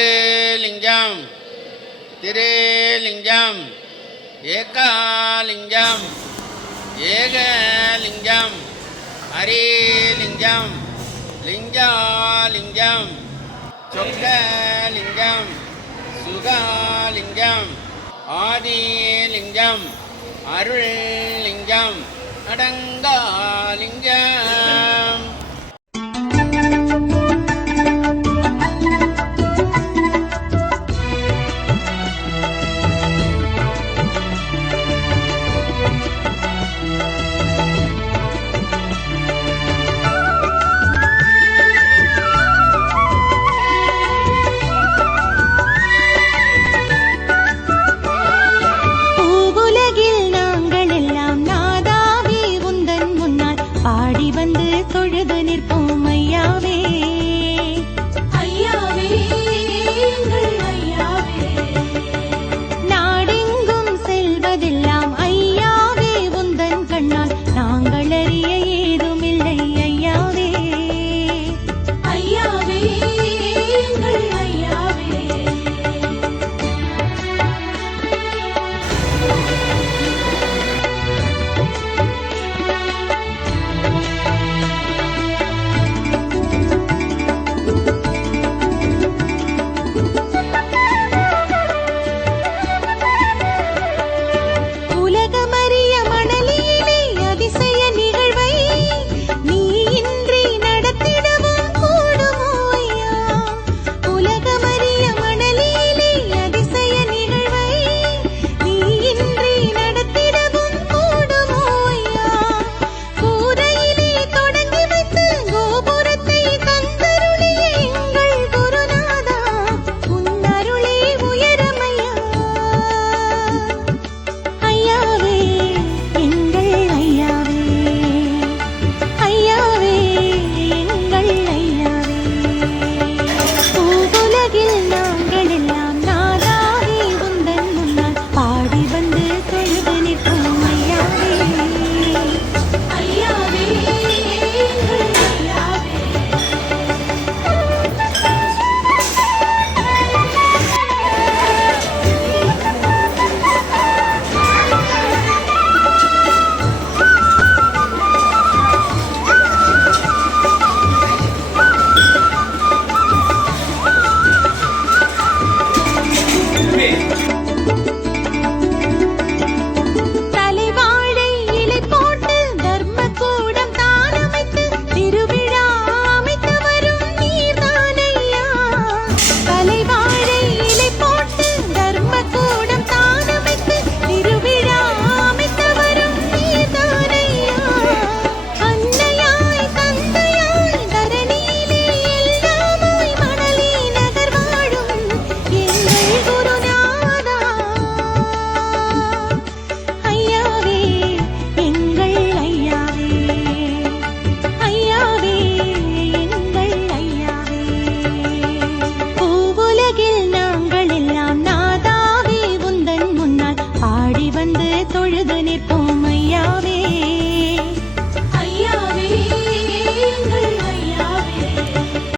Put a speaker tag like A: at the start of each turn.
A: Thirulingam. Thirulingam. ஏகாலிங்கம். ஏகலிங்கம். ஹரிலிங்கம் லிங்காலிங்கம். Chockalingam. சுகாலிங்கம். Adhilingam. அருள்லிங்கம். அடங்காலிங்கம்.